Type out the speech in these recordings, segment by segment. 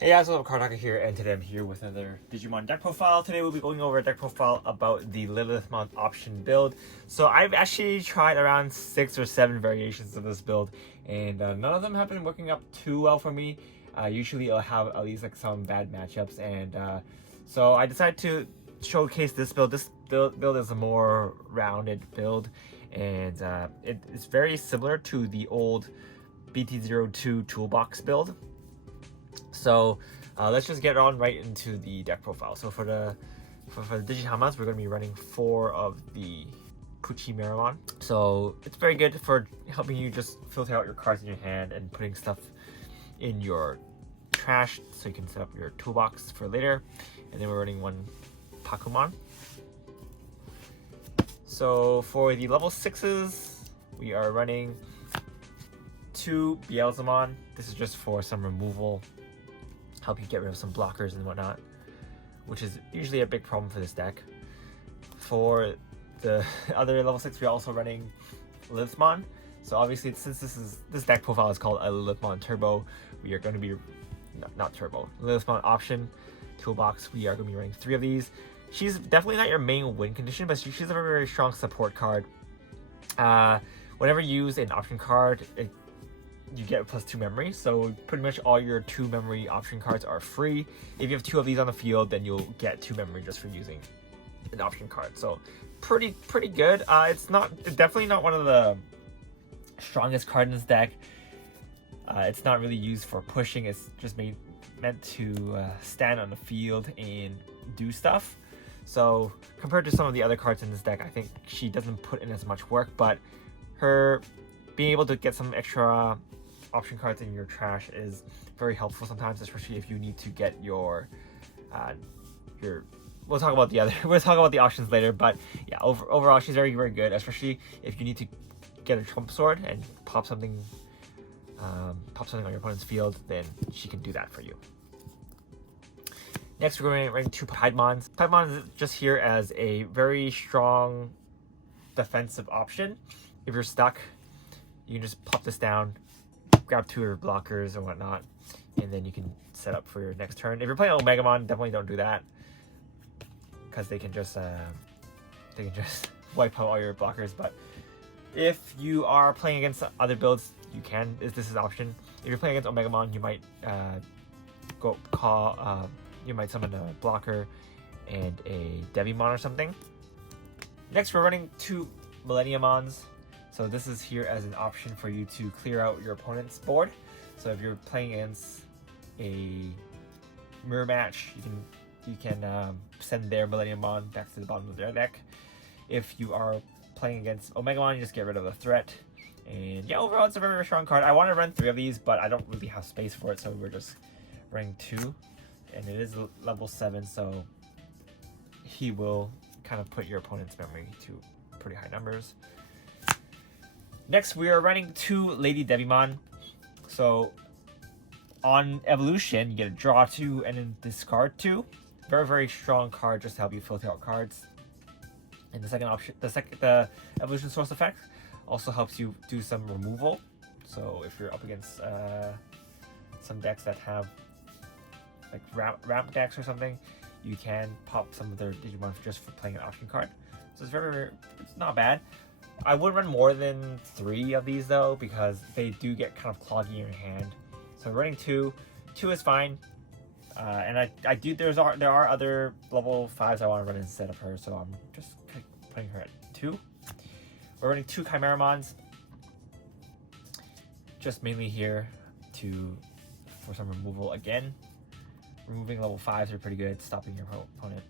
Hey guys, what's up, Cardaka here, and today I'm here with another Digimon deck profile. Today we'll be going over a deck profile about the Lilithmon option build. So I've actually tried around 6 or 7 variations of this build, and none of them have been working up too well for me. Usually I'll have at least like some bad matchups, and so I decided to showcase this build. This build is a more rounded build, and it's very similar to the old BT02 Toolbox build. So let's just get on right into the deck profile. So for the Digihamons, we're going to be running 4 of the Puchimeramon. So it's very good for helping you just filter out your cards in your hand and putting stuff in your trash so you can set up your toolbox for later. And then we're running 1 Pakumon. So for the level 6s, we are running 2 Beelzemon. This is just for some removal, help you get rid of some blockers and whatnot, which is usually a big problem for this deck. For the other level 6, we're also running Lilithmon. So obviously, since this deck profile is called a Lilithmon Turbo, we are going to be not Turbo, Lilithmon option toolbox. We are going to be running 3 of these. She's definitely not your main win condition, but she's a very, very strong support card. Whenever you use an option card, you get +2 memory, so pretty much all your 2 memory option cards are free. If you have 2 of these on the field, then you'll get 2 memory just for using an option card. So pretty good. It's definitely not one of the strongest cards in this deck. It's not really used for pushing. It's just meant to stand on the field and do stuff. So compared to some of the other cards in this deck, I think she doesn't put in as much work, but her being able to get some extra option cards in your trash is very helpful sometimes, especially if you need to get your we'll talk about the options later, but yeah, overall she's very, very good, especially if you need to get a trump sword and pop something on your opponent's field, then she can do that for you. Next, we're going to run 2 Piedmons. Piedmon is just here as a very strong defensive option. If you're stuck, you can just pop this down, grab 2 of your blockers and whatnot, and then you can set up for your next turn. If you're playing Omegamon, definitely don't do that, because they can just wipe out all your blockers. But if you are playing against other builds, you can. This is an option. If you're playing against Omegamon, you might you might summon a blocker and a Devimon or something. Next, we're running 2 Millenniumons. So this is here as an option for you to clear out your opponent's board. So if you're playing against a mirror match, you can send their Millenniumon back to the bottom of their deck. If you are playing against Omegamon, you just get rid of the threat. And yeah, overall it's a very, very strong card. I want to run 3 of these, but I don't really have space for it, so we're just running 2. And it is level 7, so he will kind of put your opponent's memory to pretty high numbers. Next, we are running 2 Lady Devimon. So on evolution, you get a draw 2 and then discard 2. Very, very strong card just to help you filter out cards. And the second option, the evolution source effect also helps you do some removal. So if you're up against some decks that have like ramp decks or something, you can pop some of their Digimon just for playing an option card. So it's it's not bad. I would run more than 3 of these though, because they do get kind of cloggy in your hand. So running 2 is fine. And there are other level 5s I want to run instead of her, so I'm just putting her at 2. We're running 2 Chimeramons, just mainly here for some removal again. Removing level 5s are pretty good, stopping your opponent.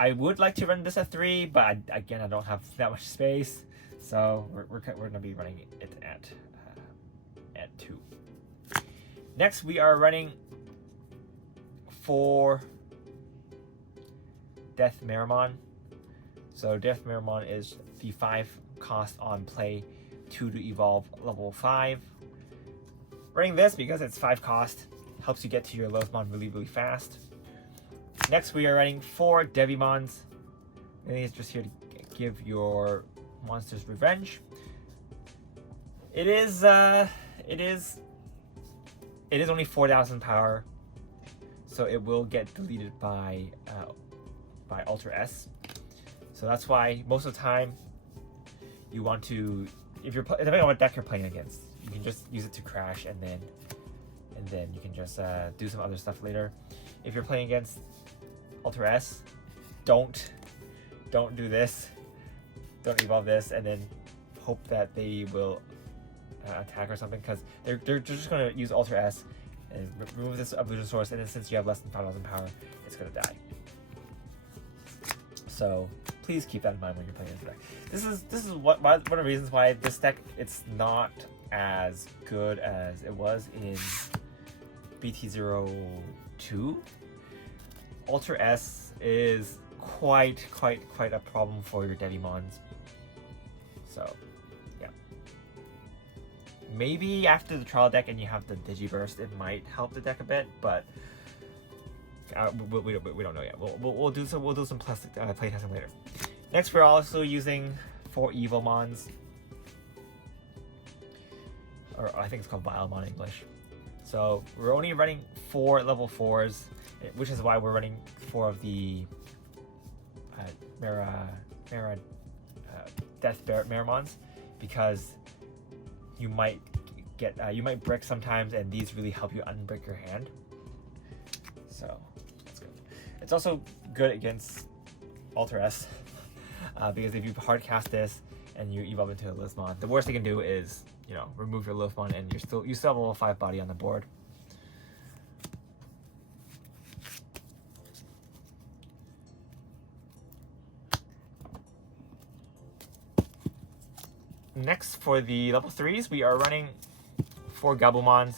I would like to run this at 3, but again, I don't have that much space, so we're going to be running it at 2. Next, we are running 4 Deathmeramon. So Deathmeramon is the 5 cost on play, 2 to evolve level 5. Running this because it's 5 cost, helps you get to your Lilithmon really, really fast. Next, we are running 4 Devimons. And it's just here to give your monsters revenge. It is only 4,000 power, so it will get deleted by Alter S. So that's why most of the time you want to, if you're depending on what deck you're playing against, you can just use it to crash, and then you can just do some other stuff later. If you're playing against Alter S, don't do this. Don't evolve this and then hope that they will attack or something, because they're just going to use Alter S and remove this evolution source, and then since you have less than 5,000 power, it's going to die. So please keep that in mind when you're playing this deck. This is one of the reasons why this deck, it's not as good as it was in BT02. Alter S is quite a problem for your Digimons. So yeah, maybe after the trial deck and you have the Digiburst, it might help the deck a bit, but we don't know yet. We'll do some plastic playtesting later. Next, we're also using 4 Evilmons, or I think it's called Vilemon in English. So we're only running 4 level 4s, which is why we're running 4 of the Death Meramons, because you might get you might brick sometimes, and these really help you unbrick your hand. So that's good. It's also good against Alter S because if you hard cast this and you evolve into a Lilithmon, the worst they can do is, you know, remove your Lilithmon, and you still have a level 5 body on the board. Next, for the level 3s, we are running 4 Gabumons.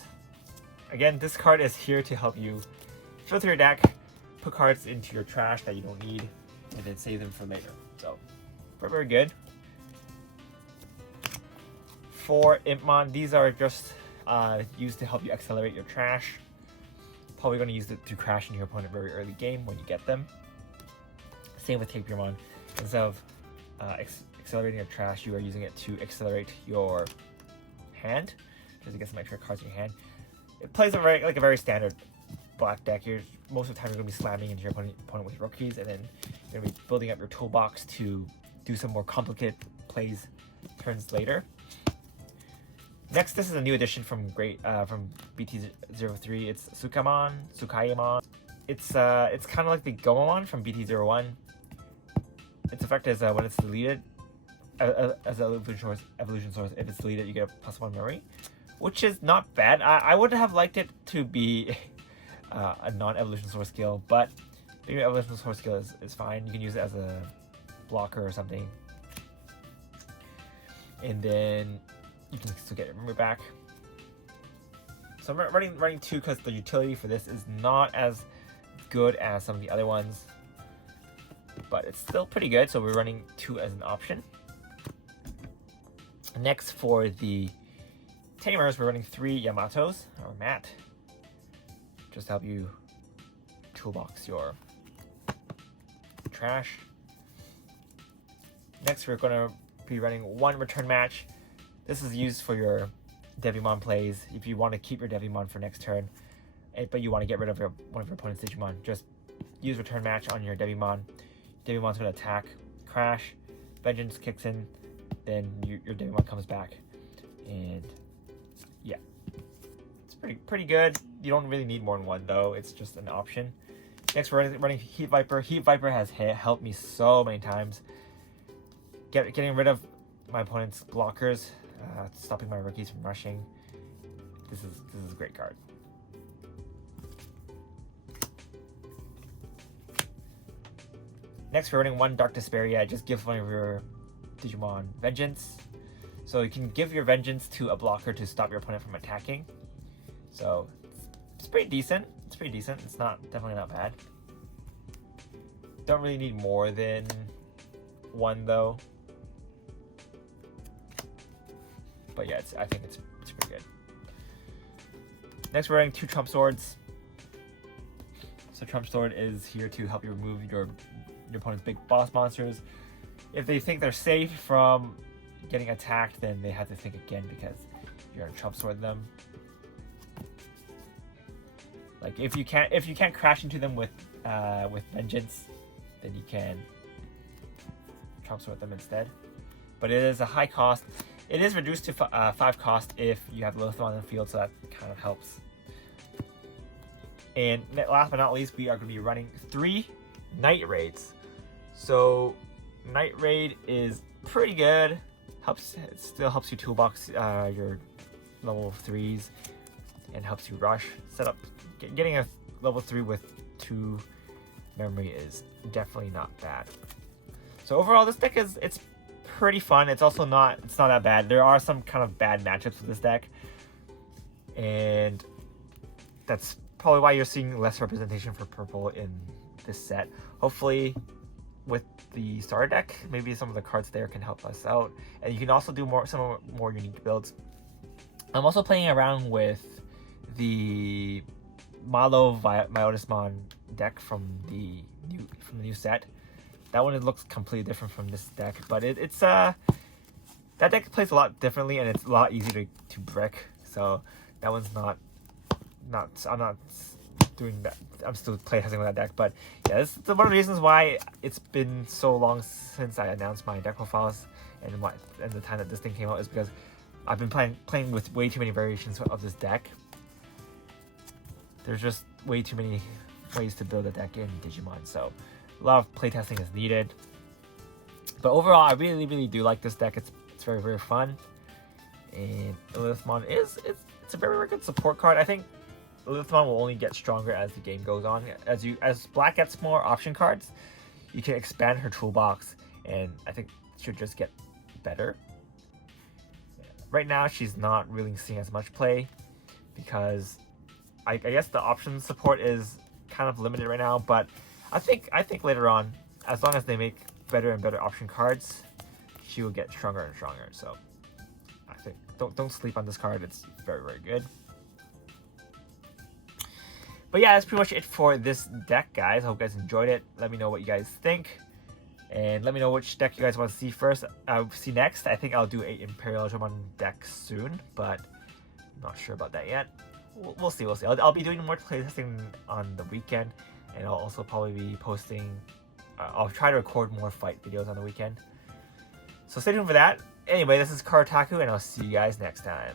Again, this card is here to help you filter your deck, put cards into your trash that you don't need, and then save them for later. So, very good. 4 Impmon, these are just used to help you accelerate your trash. Probably going to use it to crash into your opponent very early game when you get them. Same with Tapirmon. Instead of accelerating your trash, you are using it to accelerate your hand, just to get some extra cards in your hand. It plays a very standard black deck. Most of the time you're going to be slamming into your opponent with rookies, and then you're going to be building up your toolbox to do some more complicated plays turns later. Next, this is a new addition from BT03. It's Tsukayamon. It's kind of like the Gomamon from BT01. Its effect is when it's deleted as an evolution source, if it's deleted, you get a +1 memory, which is not bad. I would have liked it to be a non-evolution source skill, but maybe evolution source skill is fine. You can use it as a blocker or something, and then you can still get your memory back. So I'm running 2 because the utility for this is not as good as some of the other ones, but it's still pretty good, so we're running 2 as an option. Next, for the Tamers, we're running 3 Yamatos, or Mat, just to help you toolbox your trash. Next, we're going to be running 1 return match. This is used for your Devimon plays. If you want to keep your Devimon for next turn, but you want to get rid of one of your opponent's Digimon, just use return match on your Devimon. Devimon's going to attack, crash, Vengeance kicks in, then your Devimon comes back, and yeah, it's pretty good. You don't really need more than 1 though. It's just an option. Next, we're running Heat Viper. Heat Viper has helped me so many times, getting rid of my opponent's blockers, stopping my rookies from rushing. This is a great card. Next, we're running 1 Dark Despair. It just gives one of your Digimon Vengeance. So you can give your Vengeance to a blocker to stop your opponent from attacking. So it's pretty decent. It's definitely not bad. Don't really need more than 1 though. But yeah, I think it's pretty good. Next, we're running 2 Trump Swords. So Trump Sword is here to help you remove your opponent's big boss monsters. If they think they're safe from getting attacked, then they have to think again, because you're going to Trump Sword them. Like if you can't crash into them with Vengeance, then you can Chomp Sword them instead. But it is a high cost. It is reduced to 5 cost if you have Lilithmon in the field, so that kind of helps. And last but not least, we are going to be running 3 Night Raids. So Night Raid is pretty good. It still helps you toolbox your level 3s and helps you rush. Getting a level 3 with 2 memory is definitely not bad. So overall, this deck it's pretty fun. It's also not that bad. There are some kind of bad matchups with this deck, and that's probably why you're seeing less representation for purple in this set. Hopefully, with the starter deck, maybe some of the cards there can help us out, and you can also do some more unique builds. I'm also playing around with the Malo Lilithmon deck from the new set. That one, it looks completely different from this deck, but it's that deck plays a lot differently, and it's a lot easier to brick. So that one's not I'm not doing that. I'm still playtesting with that deck, but yeah, this is one of the reasons why it's been so long since I announced my deck profiles and the time that this thing came out is because I've been playing with way too many variations of this deck. There's just way too many ways to build a deck in Digimon, so a lot of playtesting is needed. But overall, I really do like this deck. It's very, very fun, and Lilithmon it's a very, very good support card. I think Lilithmon will only get stronger as the game goes on. As Black gets more option cards, you can expand her toolbox, and I think she'll just get better. Right now, she's not really seeing as much play because I guess the option support is kind of limited right now. But I think later on, as long as they make better and better option cards, she will get stronger and stronger. So I think don't sleep on this card. It's very, very good. But yeah, that's pretty much it for this deck, guys. I hope you guys enjoyed it. Let me know what you guys think, and let me know which deck you guys want to see see next. I think I'll do a Imperial Digimon deck soon, but I'm not sure about that yet. We'll see. I'll be doing more playtesting on the weekend, and I'll also probably be posting. I'll try to record more fight videos on the weekend. So stay tuned for that. Anyway, this is Karataku, and I'll see you guys next time.